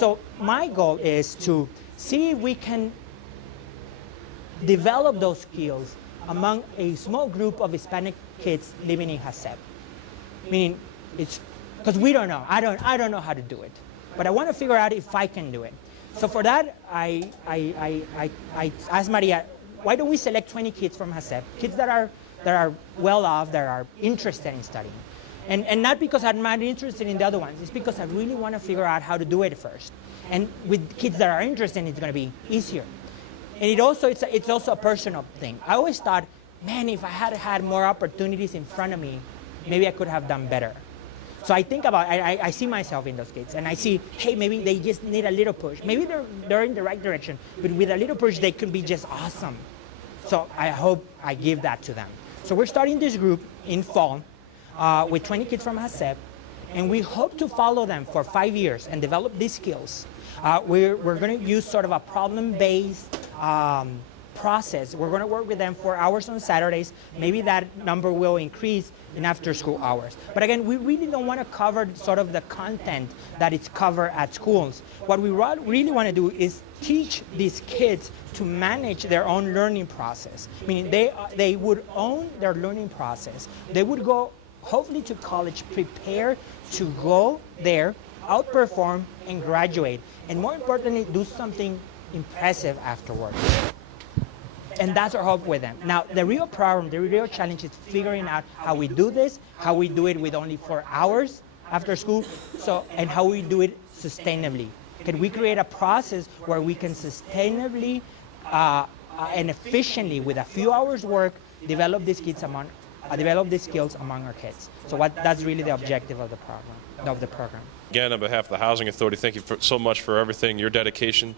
So my goal is to see if we can develop those skills among a small group of Hispanic kids living in HACEP. Meaning, it's because we don't know. I don't know how to do it, but I want to figure out if I can do it. So for that, I asked Maria, why don't we select 20 kids from HACEP, kids that are well off, that are interested in studying. And not because I'm not interested in the other ones, it's because I really want to figure out how to do it first. And with kids that are interested, it's going to be easier. And it's also a personal thing. I always thought, man, if I had had more opportunities in front of me, maybe I could have done better. So I think about, I see myself in those kids, and I see, hey, maybe they just need a little push. Maybe they're in the right direction, but with a little push, they could be just awesome. So I hope I give that to them. So we're starting this group in fall with 20 kids from HACEP, and we hope to follow them for 5 years and develop these skills. We're going to use sort of a problem-based process. We're going to work with them 4 hours on Saturdays. Maybe that number will increase in after-school hours. But again, we really don't want to cover sort of the content that it's covered at schools. What we really want to do is teach these kids to manage their own learning process. Meaning they would own their learning process. They would go, hopefully, to college prepared to go there, outperform, and graduate. And more importantly, do something impressive afterwards. And that's our hope with them. Now, the real problem, the real challenge is figuring out how we do this, how we do it with only 4 hours after school, and how we do it sustainably. Can we create a process where we can sustainably and efficiently, with a few hours work, develop these skills among our kids? So that's really the objective of the program. Again, on behalf of the Housing Authority, thank you so much for everything, your dedication,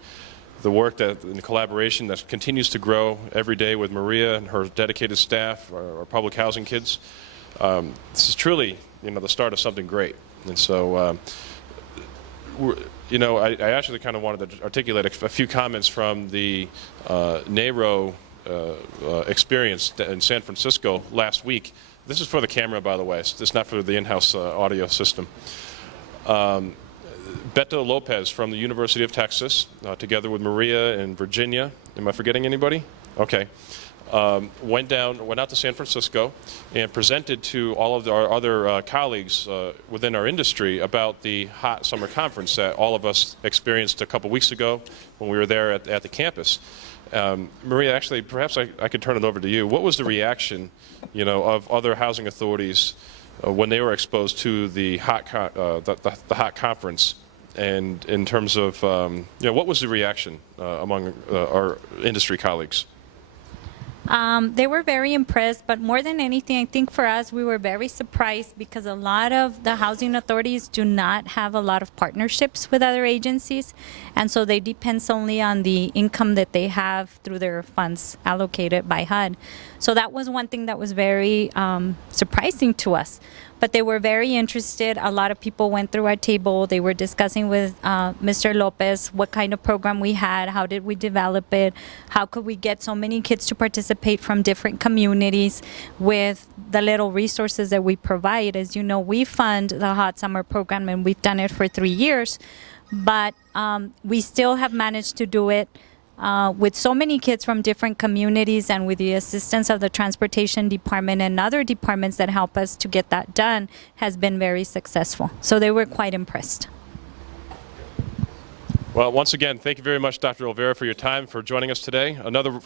the work and the collaboration that continues to grow every day with Maria and her dedicated staff, our public housing kids. This is truly, the start of something great. And so, I actually kind of wanted to articulate a few comments from the NARO experience in San Francisco last week. This is for the camera, by the way. It's not for the in-house audio system. Beto Lopez from the University of Texas, together with Maria in Virginia. Am I forgetting anybody? Okay. Went out to San Francisco and presented to all of our other colleagues within our industry about the hot summer conference that all of us experienced a couple weeks ago when we were there at the campus. Maria, actually, perhaps I could turn it over to you. What was the reaction, of other housing authorities when they were exposed to the hot conference, and in terms of what was the reaction among our industry colleagues? They were very impressed, but more than anything, I think for us, we were very surprised because a lot of the housing authorities do not have a lot of partnerships with other agencies, and so they depend solely on the income that they have through their funds allocated by HUD. So that was one thing that was very surprising to us. But they were very interested. A lot of people went through our table. They were discussing with Mr. Lopez what kind of program we had, how did we develop it, how could we get so many kids to participate from different communities with the little resources that we provide. As you know, we fund the Hot Summer Program, and we've done it for 3 years. But we still have managed to do it with so many kids from different communities, and with the assistance of the transportation department and other departments that help us to get that done, has been very successful. So they were quite impressed. Well, once again, thank you very much, Dr. Olvera, for your time, for joining us today. Another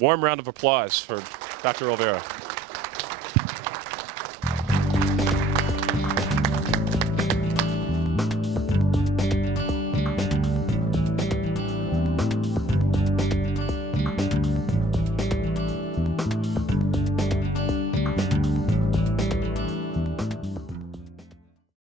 warm round of applause for Dr. Olvera.